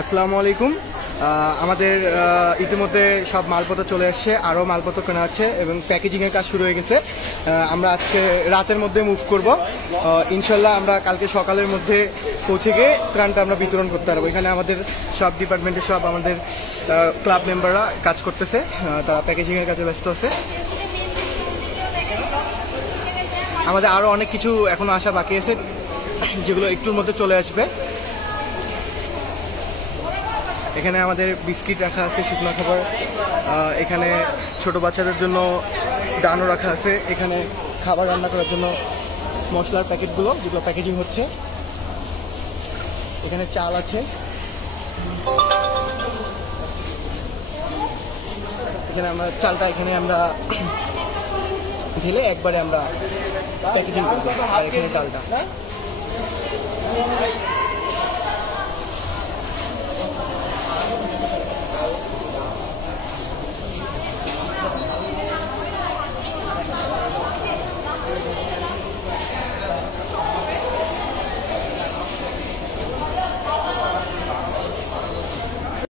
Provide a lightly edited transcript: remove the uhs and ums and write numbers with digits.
আসসালামু আলাইকুম। আমাদের ইতিমধ্যে সব মালপত্র চলে আসছে, আরও মালপত্র কেনা হচ্ছে এবং প্যাকেজিংয়ের কাজ শুরু হয়ে গেছে। আমরা আজকে রাতের মধ্যে মুভ করব। ইনশাল্লাহ আমরা কালকে সকালের মধ্যে পৌঁছে গিয়ে ত্রাণটা আমরা বিতরণ করতে পারবো। এখানে আমাদের সব ডিপার্টমেন্টের সব আমাদের ক্লাব মেম্বাররা কাজ করতেছে, তারা প্যাকেজিংয়ের কাজে ব্যস্ত আছে। আমাদের আরও অনেক কিছু এখনো আসা বাকি আছে, যেগুলো একটুর মধ্যে চলে আসবে। এখানে আমাদের বিস্কিট রাখা আছে, শুকনো খাবার। এখানে ছোট বাচ্চাদের জন্য দানও রাখা আছে। এখানে খাবার রান্না করার জন্য মশলার প্যাকেটগুলো, যেগুলো প্যাকেজিং হচ্ছে। এখানে চাল আছে। এখানে আমরা চালটা আমরা ঢেলে একবারে আমরা প্যাকেজিং করবো। আর এখানে ডালটা